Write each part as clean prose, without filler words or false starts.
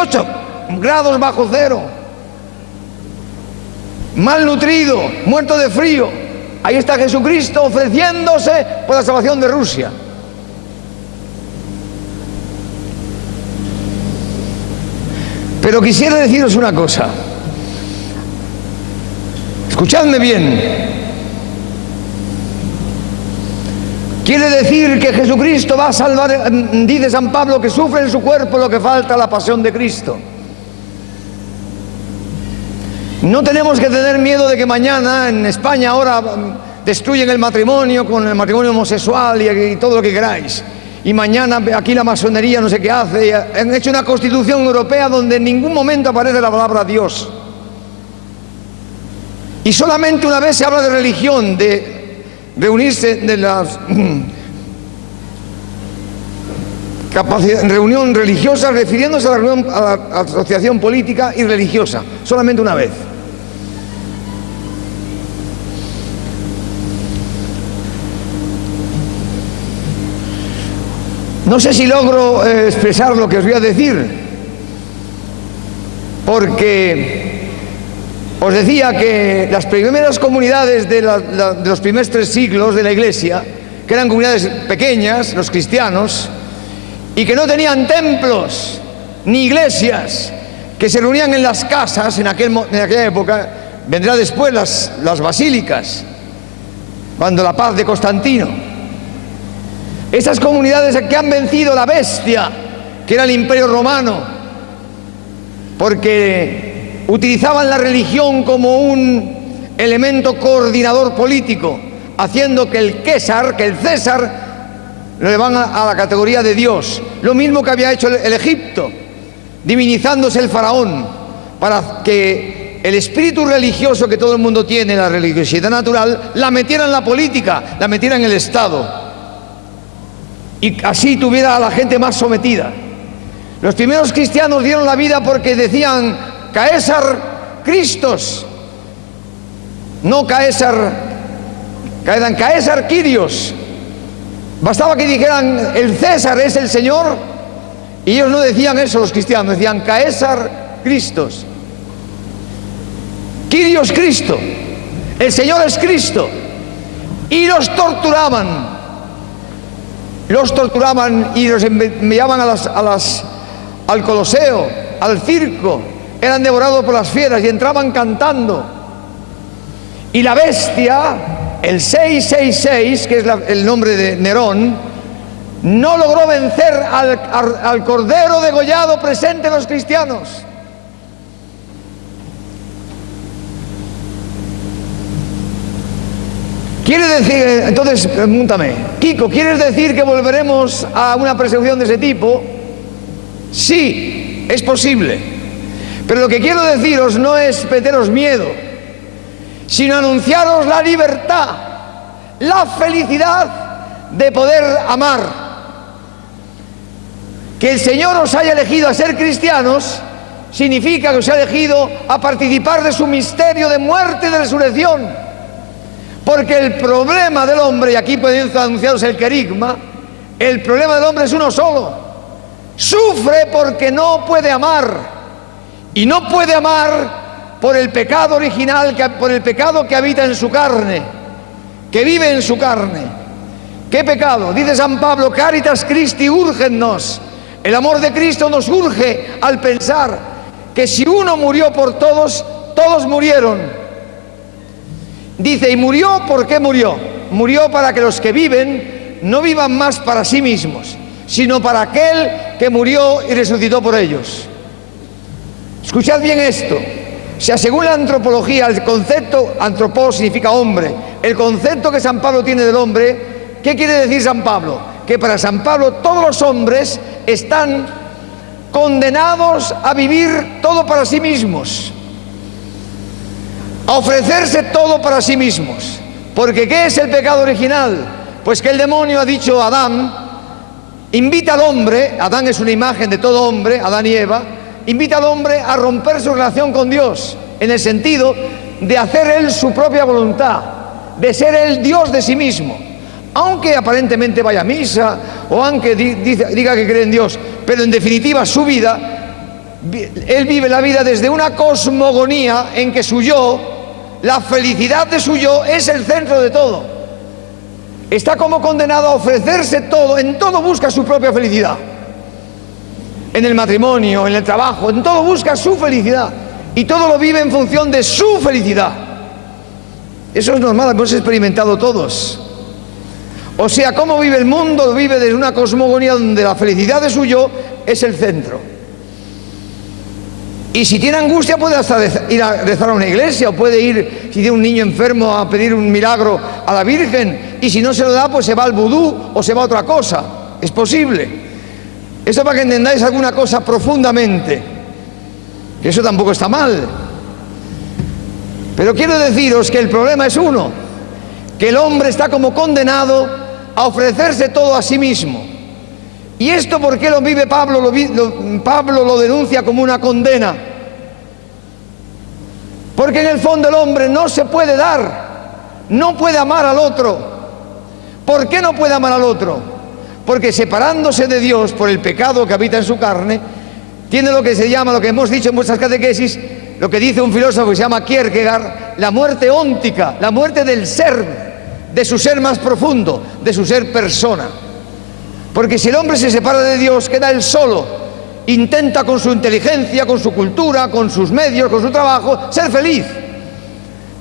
8 grados bajo cero, malnutrido, muerto de frío. Ahí está Jesucristo ofreciéndose por la salvación de Rusia. Pero quisiera deciros una cosa. Escuchadme bien. Quiere decir que Jesucristo va a salvar, dice San Pablo, que sufre en su cuerpo lo que falta a la pasión de Cristo. No tenemos que tener miedo de que mañana en España ahora destruyen el matrimonio con el matrimonio homosexual y todo lo que queráis. Y mañana aquí la masonería no sé qué hace. Han hecho una constitución europea donde en ningún momento aparece la palabra Dios. Y solamente una vez se habla de religión, de reunirse, de la reunión religiosa, refiriéndose a la reunión, a la asociación política y religiosa, solamente una vez. No sé si logro expresar lo que os voy a decir, porque os decía que las primeras comunidades de los primeros 3 siglos de la Iglesia, que eran comunidades pequeñas, los cristianos, y que no tenían templos ni iglesias, que se reunían en las casas en aquella época. Vendrá después las basílicas, cuando la paz de Constantino. Esas comunidades que han vencido la bestia, que era el Imperio Romano, porque utilizaban la religión como un elemento coordinador político, haciendo que el César lo llevan a la categoría de Dios. Lo mismo que había hecho el Egipto, divinizándose el faraón, para que el espíritu religioso que todo el mundo tiene, la religiosidad natural, la metiera en la política, la metiera en el Estado, y así tuviera a la gente más sometida. Los primeros cristianos dieron la vida porque decían Caesar Christos, no Caesar Kyrios. Bastaba que dijeran el César es el Señor, y ellos no decían eso, los cristianos decían Caesar Christos, Kyrios Cristo, el Señor es Cristo. Y los torturaban y los enviaban al Coloseo, al circo. Eran devorados por las fieras y entraban cantando. Y la bestia, el 666, que es el nombre de Nerón, no logró vencer al cordero degollado presente en los cristianos. ¿Quiere decir, entonces, pregúntame, Kiko, ¿quieres decir que volveremos a una persecución de ese tipo? Sí, es posible. Pero lo que quiero deciros no es meteros miedo, sino anunciaros la libertad, la felicidad de poder amar. Que el Señor os haya elegido a ser cristianos significa que os ha elegido a participar de su misterio de muerte y de resurrección. Porque el problema del hombre, y aquí pueden anunciaros el querigma, el problema del hombre es uno solo: sufre porque no puede amar, y no puede amar por el pecado original, por el pecado que habita en su carne, que vive en su carne. ¿Qué pecado? Dice San Pablo, Caritas Christi urgennos. El amor de Cristo nos urge al pensar que si uno murió por todos, todos murieron. Dice, ¿y murió? ¿Por qué murió? Murió para que los que viven no vivan más para sí mismos, sino para aquel que murió y resucitó por ellos. Escuchad bien esto. O sea, según la antropología, el concepto antropó significa hombre. El concepto que San Pablo tiene del hombre, ¿qué quiere decir San Pablo? Que para San Pablo todos los hombres están condenados a vivir todo para sí mismos, a ofrecerse todo para sí mismos. Porque ¿qué es el pecado original? Pues que el demonio ha dicho a Adán, invita al hombre, Adán es una imagen de todo hombre, Adán y Eva, invita al hombre a romper su relación con Dios, en el sentido de hacer él su propia voluntad, de ser el Dios de sí mismo. Aunque aparentemente vaya a misa, o aunque diga que cree en Dios, pero en definitiva su vida Él vive la vida desde una cosmogonía en que su yo, la felicidad de su yo, es el centro de todo. Está como condenado a ofrecerse todo, en todo busca su propia felicidad. En el matrimonio, en el trabajo, en todo busca su felicidad. Y todo lo vive en función de su felicidad. Eso es normal, lo hemos experimentado todos. O sea, cómo vive el mundo, lo vive desde una cosmogonía donde la felicidad de su yo es el centro. Y si tiene angustia puede hasta ir a rezar a una iglesia, o puede ir, si tiene un niño enfermo, a pedir un milagro a la Virgen, y si no se lo da, pues se va al vudú o se va a otra cosa. Es posible. Esto para que entendáis alguna cosa profundamente, que eso tampoco está mal. Pero quiero deciros que el problema es uno, que el hombre está como condenado a ofrecerse todo a sí mismo. ¿Y esto por qué lo vive Pablo? Pablo lo denuncia como una condena. Porque en el fondo el hombre no se puede dar, no puede amar al otro. ¿Por qué no puede amar al otro? Porque separándose de Dios por el pecado que habita en su carne, tiene lo que se llama, lo que hemos dicho en vuestras catequesis, lo que dice un filósofo que se llama Kierkegaard, la muerte óntica, la muerte del ser, de su ser más profundo, de su ser persona. Porque si el hombre se separa de Dios, queda él solo. Intenta con su inteligencia, con su cultura, con sus medios, con su trabajo, ser feliz.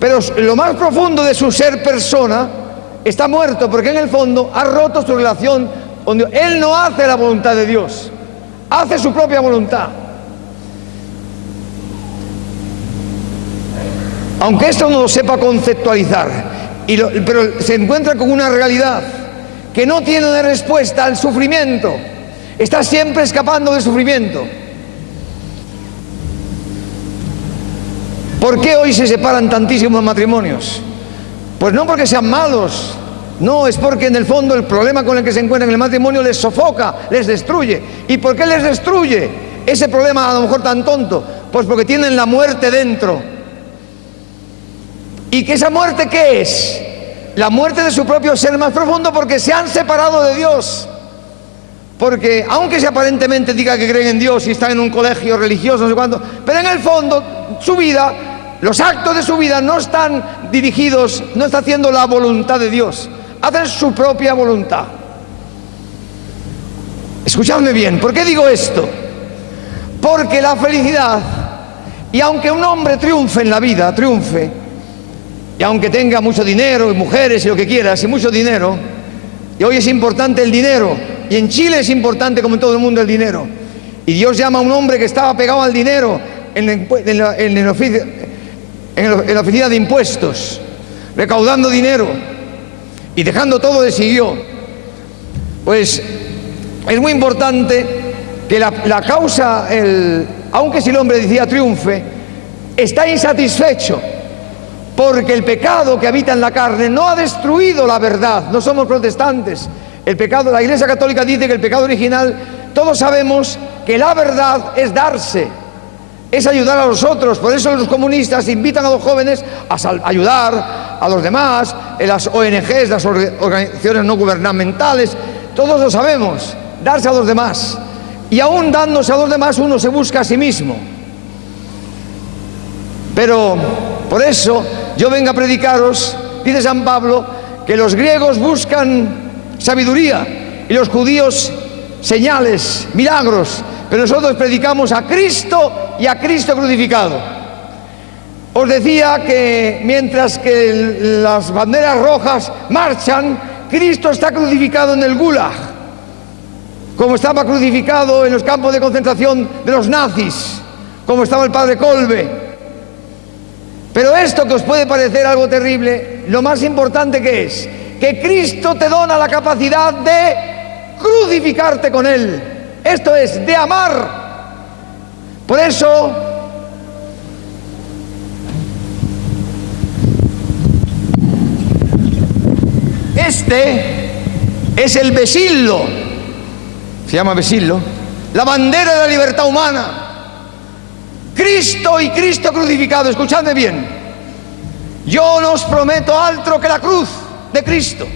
Pero lo más profundo de su ser persona está muerto, porque en el fondo ha roto su relación con Dios. Él no hace la voluntad de Dios, hace su propia voluntad. Aunque esto no lo sepa conceptualizar, pero se encuentra con una realidad que no tiene respuesta al sufrimiento. Está siempre escapando del sufrimiento. ¿Por qué hoy se separan tantísimos matrimonios? Pues no porque sean malos, no, es porque en el fondo el problema con el que se encuentran en el matrimonio les sofoca, les destruye. ¿Y por qué les destruye ese problema a lo mejor tan tonto? Pues porque tienen la muerte dentro. ¿Y que esa muerte qué es? La muerte de su propio ser más profundo, porque se han separado de Dios. Porque aunque se aparentemente diga que creen en Dios y están en un colegio religioso, no sé cuánto, pero en el fondo su vida, los actos de su vida no están dirigidos, no está haciendo la voluntad de Dios, hacen su propia voluntad. Escuchadme bien, ¿por qué digo esto? Porque la felicidad, y aunque un hombre triunfe en la vida, y aunque tenga mucho dinero y mujeres y lo que quieras y mucho dinero, y hoy es importante el dinero, y en Chile es importante como en todo el mundo el dinero, y Dios llama a un hombre que estaba pegado al dinero en la oficina de impuestos, recaudando dinero y dejando todo de siguió. Pues es muy importante que la causa, aunque si el hombre decía triunfe, está insatisfecho. Porque el pecado que habita en la carne no ha destruido la verdad. No somos protestantes. El pecado, la Iglesia Católica dice que el pecado original, todos sabemos que la verdad es darse, es ayudar a los otros. Por eso los comunistas invitan a los jóvenes a ayudar a los demás, en las ONGs, las organizaciones no gubernamentales, todos lo sabemos, darse a los demás. Y aún dándose a los demás uno se busca a sí mismo. Pero por eso yo vengo a predicaros, dice San Pablo, que los griegos buscan sabiduría y los judíos señales, milagros, pero nosotros predicamos a Cristo y a Cristo crucificado. Os decía que mientras que las banderas rojas marchan, Cristo está crucificado en el Gulag, como estaba crucificado en los campos de concentración de los nazis, como estaba el padre Kolbe. Pero esto que os puede parecer algo terrible, lo más importante que es, que Cristo te dona la capacidad de crucificarte con Él. Esto es, de amar. Por eso, este es el vesillo, se llama vesillo, la bandera de la libertad humana. Cristo y Cristo crucificado. Escuchadme bien, yo no os prometo altro que la cruz de Cristo.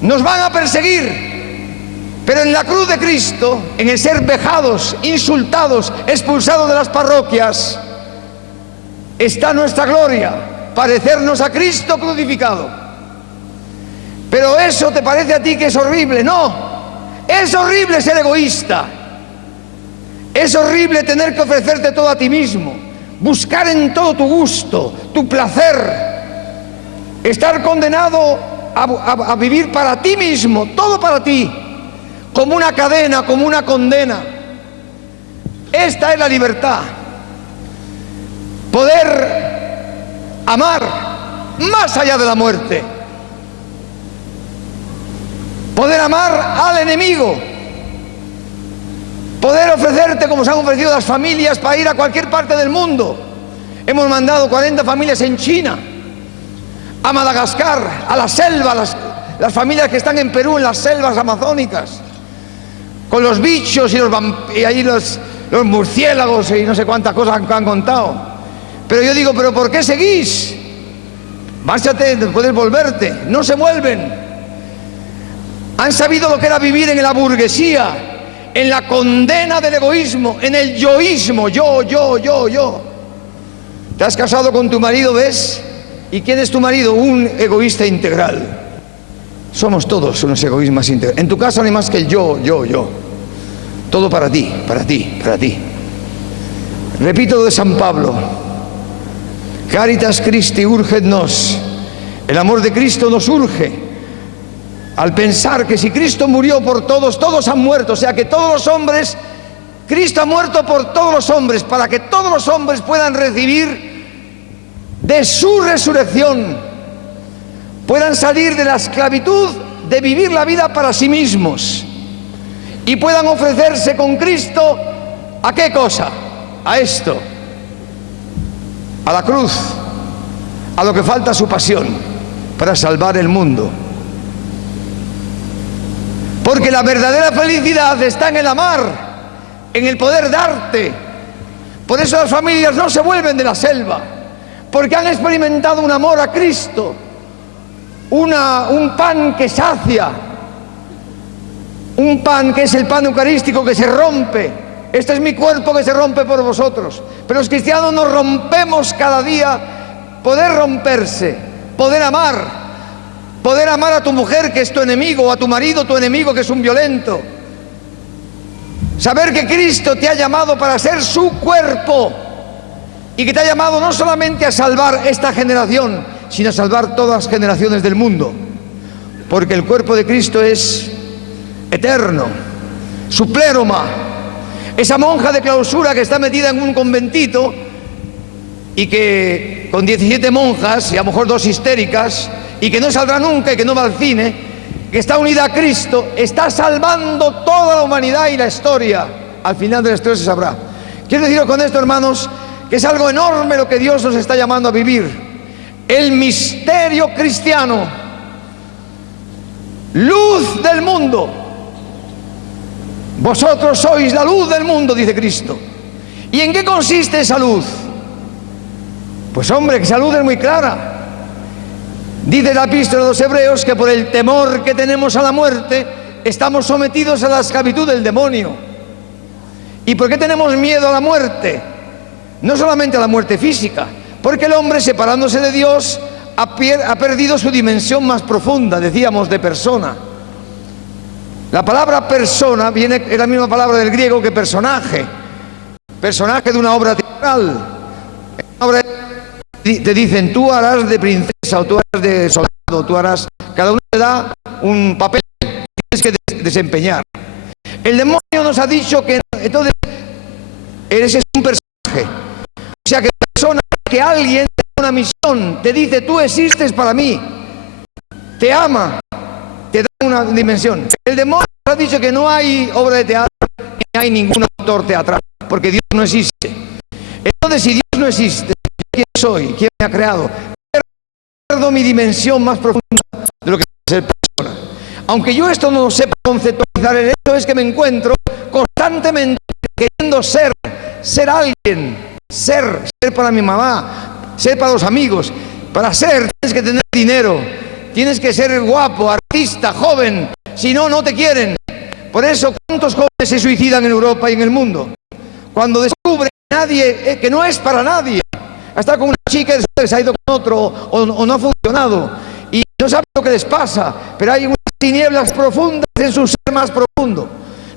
Nos van a perseguir, Pero en la cruz de Cristo, en el ser vejados, insultados, expulsados de las parroquias, está nuestra gloria, parecernos a Cristo crucificado. Pero eso te parece a ti que es horrible. No, es horrible ser egoísta. Es horrible tener que ofrecerte todo a ti mismo, buscar en todo tu gusto, tu placer, estar condenado a vivir para ti mismo, todo para ti, como una cadena, como una condena. Esta es la libertad. Poder amar más allá de la muerte. Poder amar al enemigo. Poder ofrecerte como se han ofrecido las familias para ir a cualquier parte del mundo. Hemos mandado 40 familias en China, a Madagascar, a la selva, las familias que están en Perú, en las selvas amazónicas, con los bichos y ahí los murciélagos y no sé cuántas cosas han contado. Pero yo digo, ¿pero por qué seguís? Márchate, puedes volverte. No se vuelven. Han sabido lo que era vivir en la burguesía, en la condena del egoísmo, en el yoísmo, yo. Te has casado con tu marido, ¿ves? ¿Y quién es tu marido? Un egoísta integral. Somos todos unos egoísmas integrales. En tu caso no hay más que el yo. Todo para ti. Repito lo de San Pablo. Caritas Christi urget nos. El amor de Cristo nos urge. Al pensar que si Cristo murió por todos, todos han muerto. O sea que todos los hombres, Cristo ha muerto por todos los hombres, para que todos los hombres puedan recibir de su resurrección, puedan salir de la esclavitud de vivir la vida para sí mismos y puedan ofrecerse con Cristo ¿a qué cosa? A esto, a la cruz, a lo que falta su pasión para salvar el mundo. Porque la verdadera felicidad está en el amar, en el poder darte. Por eso las familias no se vuelven de la selva, porque han experimentado un amor a Cristo, un pan que sacia, un pan que es el pan eucarístico que se rompe. Este es mi cuerpo que se rompe por vosotros. Pero los cristianos nos rompemos cada día. Poder romperse, poder amar a tu mujer que es tu enemigo, o a tu marido tu enemigo que es un violento. Saber que Cristo te ha llamado para ser su cuerpo y que te ha llamado no solamente a salvar esta generación, sino a salvar todas las generaciones del mundo, porque el cuerpo de Cristo es eterno. Su pleroma, esa monja de clausura que está metida en un conventito y que con 17 monjas y a lo mejor 2 histéricas, y que no saldrá nunca y que no va al cine, que está unida a Cristo, está salvando toda la humanidad y la historia. Al final de la historia se sabrá. Quiero deciros con esto, hermanos, que es algo enorme lo que Dios nos está llamando a vivir. El misterio cristiano, luz del mundo. Vosotros sois la luz del mundo, dice Cristo. ¿Y en qué consiste esa luz? Pues hombre, que esa luz es muy clara. Dice la epístola de los Hebreos que por el temor que tenemos a la muerte estamos sometidos a la esclavitud del demonio. ¿Y por qué tenemos miedo a la muerte? No solamente a la muerte física, porque el hombre, separándose de Dios, ha perdido su dimensión más profunda, decíamos, de persona. La palabra persona es la misma palabra del griego que personaje. Personaje de una obra teatral. Te dicen, tú harás de princesa o tú harás de soldado, tú harás... Cada uno te da un papel que tienes que desempeñar. El demonio nos ha dicho que entonces eres un personaje. O sea, que la persona, que alguien te da una misión, te dice, tú existes para mí, te ama, te da una dimensión. El demonio nos ha dicho que no hay obra de teatro, ni hay ningún autor teatral, porque Dios no existe. Entonces, si Dios no existe, ¿quién soy? ¿Quién me ha creado? Pierdo mi dimensión más profunda de lo que es ser persona. Aunque yo esto no lo sepa conceptualizar, el hecho es que me encuentro constantemente queriendo ser alguien, ser para mi mamá, ser para los amigos. Para ser tienes que tener dinero, tienes que ser guapo, artista, joven, si no, no te quieren. Por eso, ¿cuántos jóvenes se suicidan en Europa y en el mundo? Cuando descubren que no es para nadie. Está con una chica y se ha ido con otro o no ha funcionado. Y no saben lo que les pasa, pero hay unas tinieblas profundas en su ser más profundo.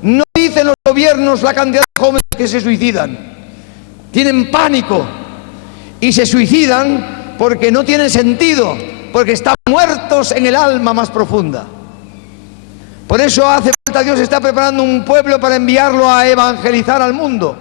No dicen los gobiernos la cantidad de jóvenes que se suicidan. Tienen pánico y se suicidan porque no tienen sentido, porque están muertos en el alma más profunda. Por eso hace falta, Dios está preparando un pueblo para enviarlo a evangelizar al mundo.